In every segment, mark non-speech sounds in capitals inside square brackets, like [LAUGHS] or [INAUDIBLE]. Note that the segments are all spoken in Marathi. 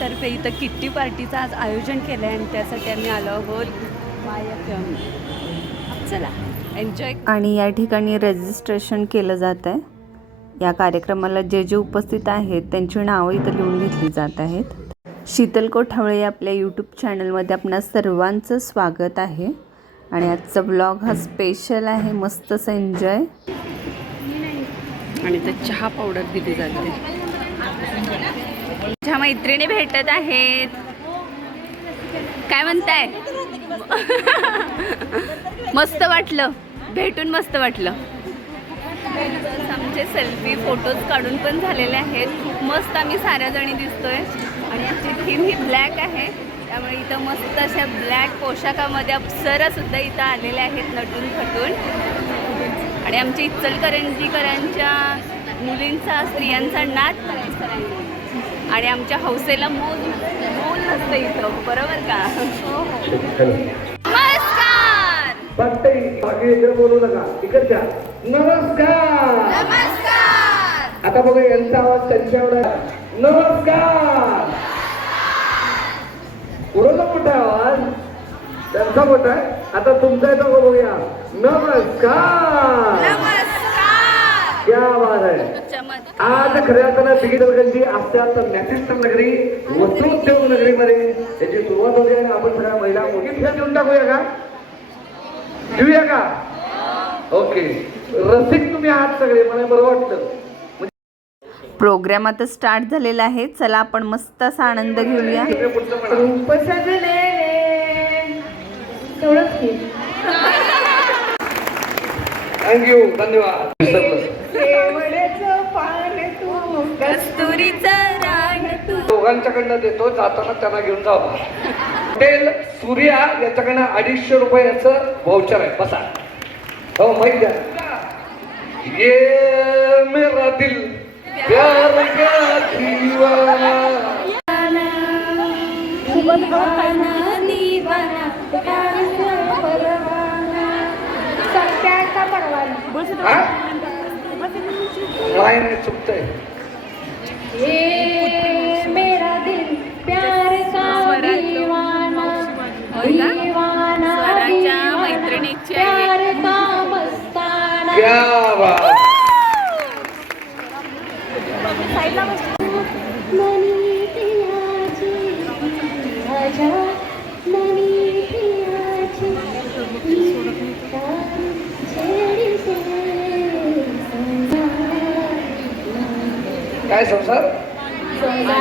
तर्फे इथं किट्टी पार्टीचं आज आयोजन केलं आहे आणि त्यासाठी आम्ही आलो आहोत. चला एन्जॉय आणि या ठिकाणी रजिस्ट्रेशन केलं जात आहे. या कार्यक्रमाला जे जे उपस्थित आहेत त्यांची नावं इथं लिहून घेतली जात आहेत. शीतल कोठावळे आपल्या यूट्यूब चॅनलमध्ये आपणा सर्वांचं स्वागत आहे. आणि आजचा ब्लॉग हा स्पेशल आहे मस्त असं एन्जॉय आणि तर चहा पावडर दिली जाते. माझ्या मैत्रिणी भेटत आहेत. काय म्हणताय? [LAUGHS] मस्त वाटलं. भेटून मस्त वाटलं. आमचे सेल्फी फोटोज काढून पण झालेले आहेत. खूप मस्त आम्ही साऱ्या जणी दिसतोय. आणि आमची थीम ही ब्लॅक आहे. त्यामुळे इथं मस्त अशा ब्लॅक पोशाखामध्ये अप्सरासुद्धा इथं आलेल्या आहेत नटून थटून आणि आमच्या इचलकरंजीकरांच्या मुलींचा स्त्रियांचा नाच करायचा आणि आमच्या हौसेला मोल मोल नसतं इथं बरोबर का? नमस्कार! बोलू नका इकडच्या नमस्कार! आता बघा यांचा आवाज त्यांच्यावर नमस्कार! पुरोला मोठा आवाज त्यांचा मोठा आहे. आता तुमचा येतो बघूया. नमस्कार! क्या आवाज आहे? आज खऱ्या अर्थानं डिजिटल असतात तर मॅसेस्टर नगरी वस्त्रोद्योग नगरीमध्ये. याची सुरुवात होते आणि आपण सगळ्या महिला मोठी खेळ देऊन टाकूया का? देऊया का? ओके. रसिक तुम्ही आहात सगळे मला बरं वाटलं. प्रोग्राम आता स्टार्ट झालेला आहे. चला आपण मस्त असा आनंद घेऊया. थँक्यू धन्यवाद. कस्तुरीचं रान तू. दोघांच्याकडनं देतो जाताना त्यांना घेऊन जावा हॉटेल सूर्या याच्याकडनं अडीचशे रुपयाचं व्हाउचर आहे. बसा. हो माहीत द्या. ये मेरा दिल प्यार का परवाना? नाही नाही चुकतंय. ये मेरा दिल प्यार का दीवाना होय का? दीवाना स्वराच्या दीवाना, मैत्रिणीची आहे. प्यार का मस्ताना क्या बात काय संसार?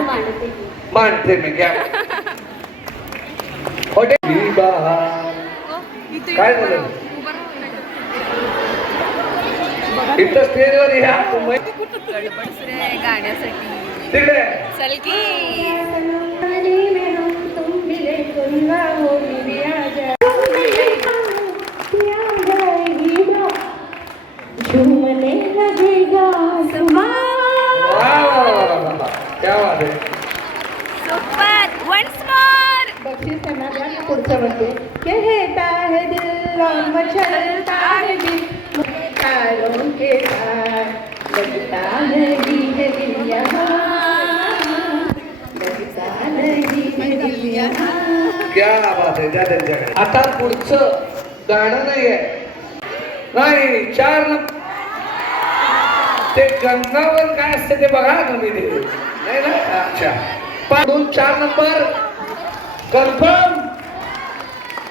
मांडते. मानते मी घ्या. ही काय झालं इथं स्टेजवर या तिकडे. त्यांना द्या पुढचं म्हणते कहता है दिल मचलता है दिल. तारों के साथ लगता नहीं है दिल यहाँ लगता नहीं है दिल यहाँ क्या बात आहे द्या त्यांच्याकडे आता पुढचं गाणं नाही आहे. नाही चार न ते गंगावर काय असते ते बघा तुम्ही ते. नाही ना? अच्छा. दोन चार नंबर. कन्फर्म?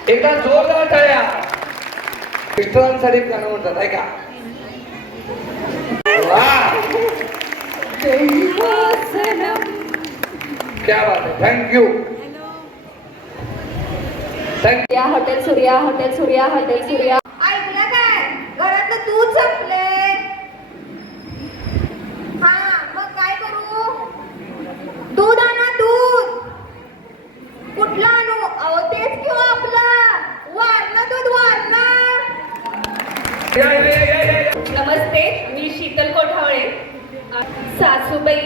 एकदा जोरदार टाळ्या. मिस्टरांसाठी गाणं म्हणतात ऐका. क्या बात आहे. Thank you thank you Surya hotel Surya hotel Surya hotel Surya ऐकलं काय घरातलं दूध संपले हा मग काय करू दूध आणा दूध कुठलं आणू अहो तेच किंवा आपलं वारणं दूध वारणं या, या, या, या, या, या. नमस्ते मी शीतल कोठावळे. सासूबाई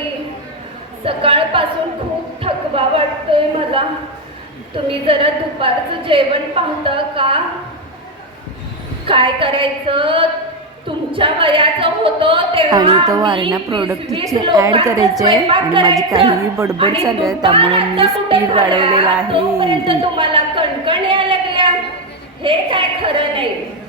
सकाळपासून खूप थकवा वाटतोय मला. तुम्ही जरा दुपारचं जेवण पाहता का? काय करायचं? तुमच्या वयाचं होतं तेव्हा आणि तो वारणा प्रोडक्टची ऍड करायची आणि माझी. काहीही बडबड चालू आहे त्यामुळे मी स्पीड? वाढवलेला आहे. तुम्हाला कणकण यायला लागल्या. हे काय खरं नाही.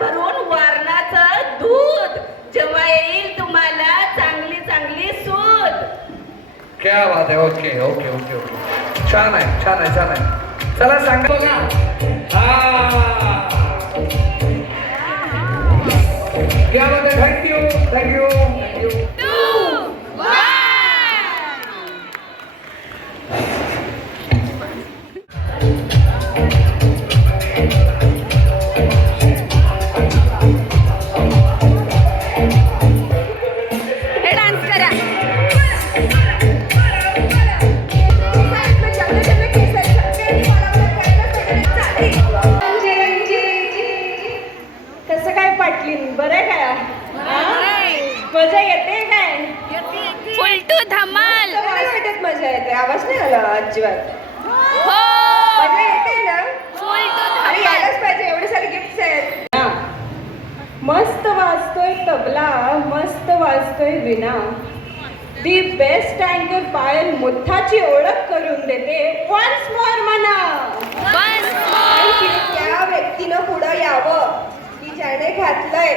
भरून वारणाचं दूध जेव्हा येईल तुम्हाला चांगली चांगली सूद क्या बात आहे ओके ओके ओके ओके छान आहे छान आहे छान आहे. चला सांगा. बघा. हा. क्या बात आहे थँक्यू थँक्यू आवाज नाही आला अजिबात. हो! मजा येते ना? आणि यायलाच पाहिजे एवढे सारे गिफ्ट आहेत. मस्त वाजतोय तबला मस्त वाजतोय विना. दी बेस्ट अँकर पायल मुथाची ओळख करून देते. वन्स मोर म्हणा त्या व्यक्तीनं पुढं यावं. की ज्याने घातलंय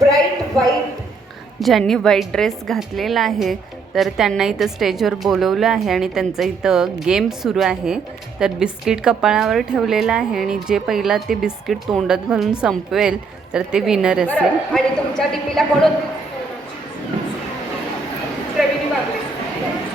ब्राईट व्हाईट ज्यांनी व्हाईट ड्रेस घातलेला आहे तर त्यांना इथं स्टेजवर बोलवलं आहे आणि त्यांचं इथं गेम सुरू आहे. तर बिस्किट कपाळावर ठेवलेलं आहे आणि जे पहिला ते बिस्किट तोंडात घालून संपवेल तर ते विनर असेल. आणि तुमच्या डीपीला कोण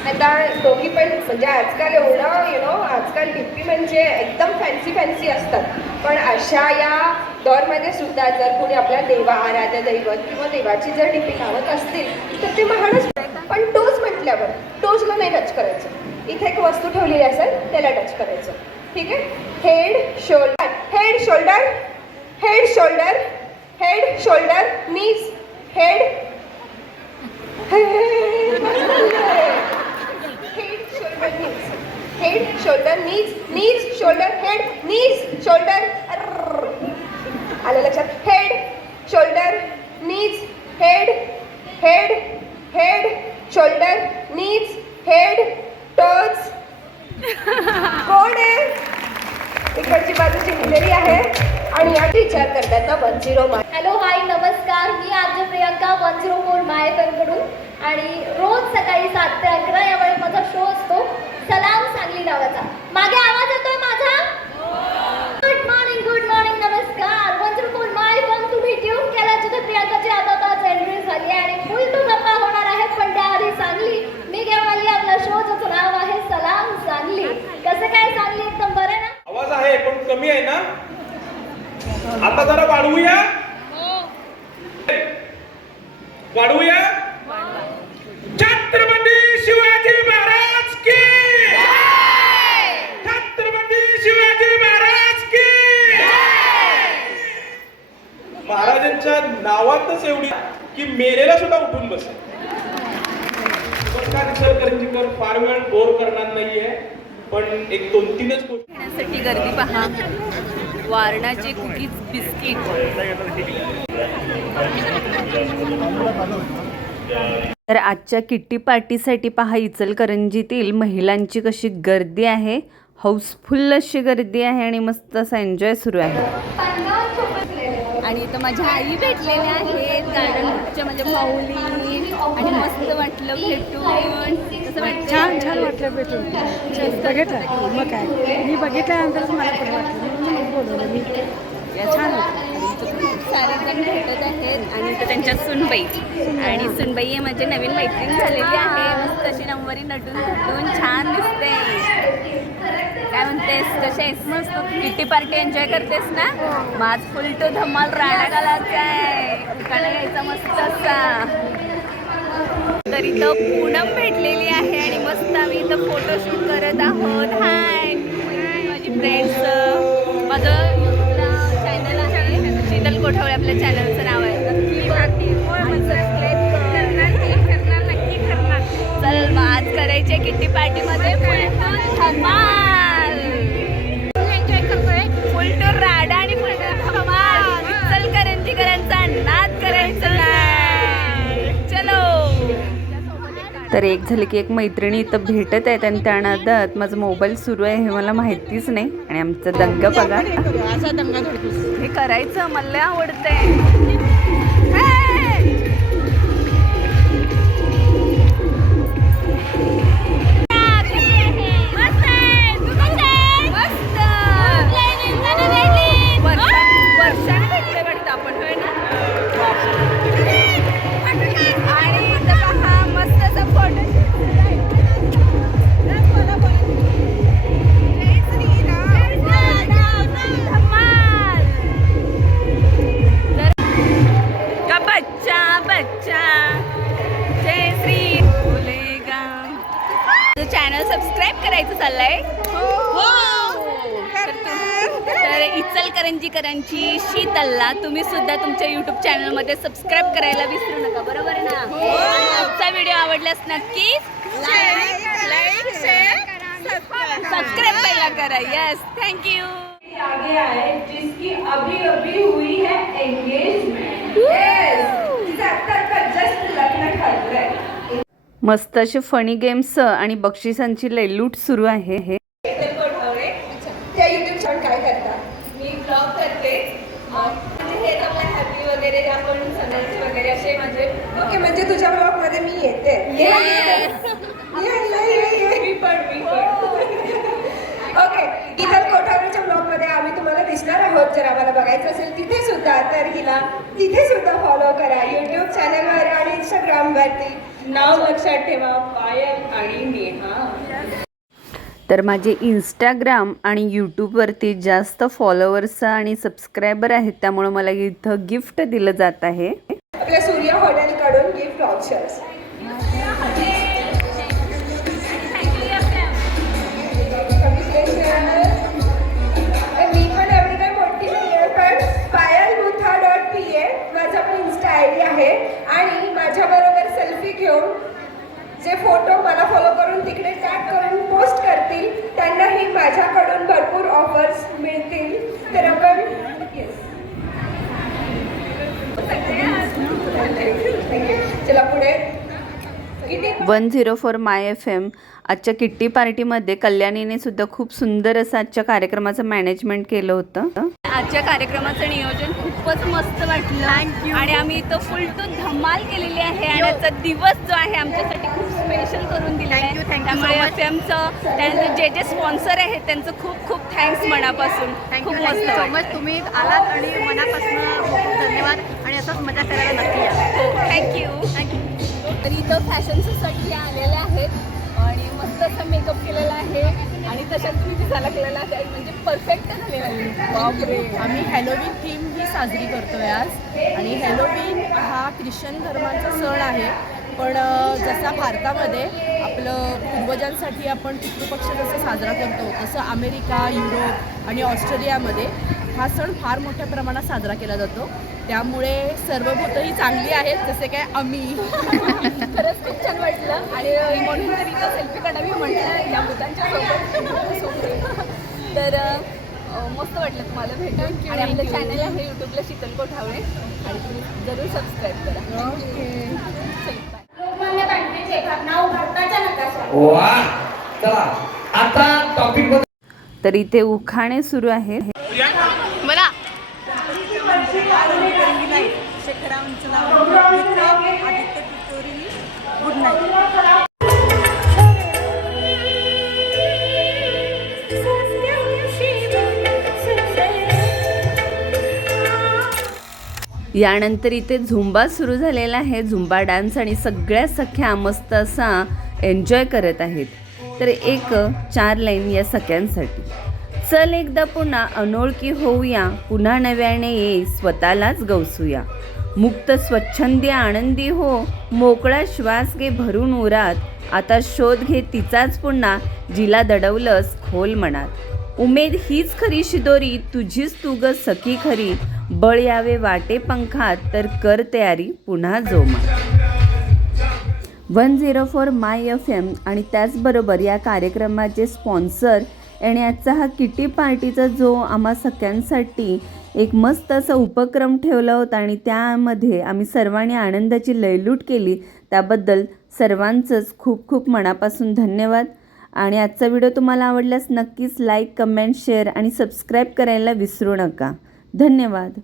आता दोघी पण म्हणजे आजकाल एवढं यु नो आजकाल डिप्पी म्हणजे एकदम फॅन्सी फॅन्सी असतात. पण अशा या दौरमध्ये सुद्धा जर कोणी आपल्या देवा आराध्य दैवत किंवा देवाची जर डिप्पी लावत असतील तर ते महानच पण टोच म्हटल्यावर टोचला नाही टच करायचं. इथे एक वस्तू ठेवलेली असेल त्याला टच करायचं. ठीक आहे? Head shoulder head shoulder head shoulder head shoulder knees head head shoulder knees head shoulder knees knees shoulder head knees shoulder आलं लक्षात? Head shoulder knees head head head shoulder knees head टोच कोण आहे? इकडची बाजू जिंकलेली आहे आणि या विचार करतात ना वन झिरो हॅलो हाय नमस्कार. मी आज प्रियंका वन झिरो फोर मायकडून आणि रोज सकाळी सात ते अकरा या वेळेत माझा शो असतो सलाम सांगली नावाचा. मागे आवाज येतोय माझा गुड मॉर्निंग गुड मॉर्निंग नमस्कार वन झिरो फोर माय पण तुम्ही ट्यून केला जिथे प्रियंकाची आता आता एंट्री झाली आहे आणि फुल टू गप्पा होणार आहे पण त्याआधी सांगली मी घेऊन आली आपल्या शो ज्याचं नाव आहे सलाम सांगली कसं काय सांगली एकदम बरं ना आवाज आहे पण कमी आहे ना आता जरा वाढवूया वाढवूया छत्रपती शिवाजी महाराज की छत्रपती शिवाजी महाराज की महाराजांच्या नावातच एवढी की मेलेला सुद्धा उठून बसेल. फार वेळ बोर करणार नाहीये पण एक दोन तीनच गोष्टी. गर्दी पहा. वारणाचे कुकीज बिस्किट. तर आजच्या किट्टी पार्टीसाठी पहा इचलकरंजीतील महिलांची कशी गर्दी आहे. हाऊसफुल अशी गर्दी आहे आणि मस्त असा एन्जॉय सुरू आहे. आणि इथं माझ्या आई भेटलेल्या आहेत गार्डनच्या माझ्या माऊली आणि मस्त वाटलं भेटून. वाटतं छान छान वाटलं भेटून. बघितलं. मग काय? मी बघितल्यानंतरच मला पण वाटलं. बोलवलं मी. छान सारे जण भेटत आहेत आणि इथं त्यांच्या सुनबाई. आणि सुनबाई हे माझी नवीन मैत्रीण झालेली आहे. मस्त अशी नंबरी नटून नटून छान दिसते. काय म्हणतेस? मस्त किटी पार्टी एन्जॉय करतेस ना? माझ फुल टू धमाल राडा घालायचा आहे उखाणा घ्यायचा मस्त असा. तर इथं पूनम भेटलेली आहे आणि मस्त आम्ही इथं फोटोशूट करत आहोत. हाय माझी फ्रेंड्स माझं चॅनल आहे. शीतल कोठवळे आपल्या चॅनलचं नाव आहे. नक्की करणार. नक्की करणार. चल आज करायचे किट्टी पार्टीमध्ये. फुल टू धमाल. तर एक झालं की एक मैत्रिणी इथं भेटत आहेत आणि त्या नादात माझा मोबाईल सुरू आहे हे मला माहितीच नाही आणि आमचा दंगा बघा. असा दंगा धडकूस हे करायचं मला आवडतंय. इचलकरंजीकरांची शीतलला तुम्ही सुद्धा तुमच्या युट्यूब चॅनलमध्ये सबस्क्राईब करायला विसरू नका बरोबर ना? आणि आजचा व्हिडिओ आवडल्यास नक्कीच सबस्क्राईब पहिला करा. येस थँक्यू आगे आए जिसकी अभी अभी हुई है एंगेजमेंट यस मस्त असे फनी गेम्स आणि बक्षिसांची लयलूट सुरू आहे हे. त्या युट्यूब काय करता मी ब्लॉग करते. म्हणजे हेच आपल्या हॅपी वगैरे आपण सणांचे वगैरे असे म्हणजे ओके म्हणजे तुझ्या ब्लॉगमध्ये मी येते. मी पण मी पण. [LAUGHS] ओके गीता कोठावरीच्या ब्लॉगमध्ये आम्ही तुम्हाला दिसणार आहोत. जर आम्हाला बघायचं असेल तिथे सुद्धा तर हिला तिथे सुद्धा फॉलो करा. युट्यूब चॅनलवर आणि इंस्टाग्राम वरती. नाव लक्षात ठेवा पायल आणि नेहा. तर माझे इंस्टाग्राम आणि यूट्यूबवरती जास्त फॉलोअर्स आणि सबस्क्रायबर आहेत त्यामुळे मला इथं गिफ्ट दिलं जात आहे. आपल्या सूर्य हॉटेलकडून गिफ्ट ऑप्शन्स आहे. आणि माझ्याबरोबर सेल्फी घेऊन जे फोटो मला फॉलो करून तिकडे टॅग करून पोस्ट करतील त्यांनाही माझ्याकडून भरपूर ऑफर्स मिळतील तर आपण येस चला पुढे किती one zero four my F M. आजच्या किट्टी पार्टीमध्ये कल्याणीने सुद्धा खूप सुंदर असं आजच्या कार्यक्रमाचं मॅनेजमेंट केलं होतं. आजच्या कार्यक्रमाचं नियोजन खूपच मस्त वाटलं. आणि आम्ही इथं फुल टू धमाल केलेली आहे आणि आजचा दिवस जो आहे आमच्यासाठी खूप स्पेशल करून दिला आहे. त्यामुळे एफ एमचं त्यांचे जे जे स्पॉन्सर आहेत त्यांचं खूप खूप थँक्स मनापासून. खूप मस्त सो. मच तुम्ही आलात आणि मनापासून खूप धन्यवाद. आणि असंच मजा करायला नक्की या. हो थँक्यू थँक्यू तर इथं फॅशन सोसायटी आलेल्या आहेत. आणि मस्त असा मेकअप केलेला आहे. आणि तशाच मी दिसायला केलेला आहे. म्हणजे परफेक्ट झालेला आहे. बापरे. आम्ही हॅलोवीन थीम ही साजरी करतोय आज. आणि हॅलोवीन हा ख्रिश्चन धर्माचा सण आहे. पण जसा भारतामध्ये आपलं पूर्वजांसाठी आपण पितृपक्ष जसं साजरा करतो तसं अमेरिका युरोप आणि ऑस्ट्रेलियामध्ये हा सण फार मोठ्या प्रमाणात साजरा केला जातो. त्यामुळे सर्वभूतही चांगली आहेत जसे काय आम्ही. खरंच खूप छान वाटलं. आणि म्हणून तर इथं सेल्फी काढावी म्हटलं या सोबत. तर मस्त वाटलं तुम्हाला भेटून. आणि आपलं चॅनल आहे यूट्यूबला शीतल कोठावळे. आणि तुम्ही जरूर सबस्क्राईब करा. चला आता टॉपिक तर इथे उखाणे सुरू आहे मला यानंतर इथे झुंबा सुरू झालेला आहे. झुंबा डान्स आणि सगळ्या सख्या मस्त असा एन्जॉय करत आहेत. तर एक चार लाईन या सख्यांसाठी. चल एकदा पुन्हा अनोळखी होऊया. पुन्हा नव्याने ये स्वतःलाच गवसूया. मुक्त स्वच्छंदी आनंदी हो. मोकळा श्वास घे भरून उरात. आता शोध घे तिचाच पुन्हा जिला दडवलंस खोल मनात. उमेद हीच खरी शिदोरी तुझीच तू ग सखी खरी. बळ यावे वाटे पंखात तर कर तयारी पुन्हा जोमा one zero four my F M आणि त्याचबरोबर या कार्यक्रमाचे स्पॉन्सर आणि आजचा हा किटी पार्टीचा जो आम्हा सगळ्यांसाठी एक मस्त असा उपक्रम ठेवला होता आणि त्यामध्ये आम्ही सर्वांनी आनंदाची लयलूट केली त्याबद्दल सर्वांचंच खूप खूप मनापासून धन्यवाद. आणि आजचा व्हिडिओ तुम्हाला आवडल्यास नक्कीच लाईक कमेंट शेअर आणि सबस्क्राईब करायला विसरू नका. धन्यवाद.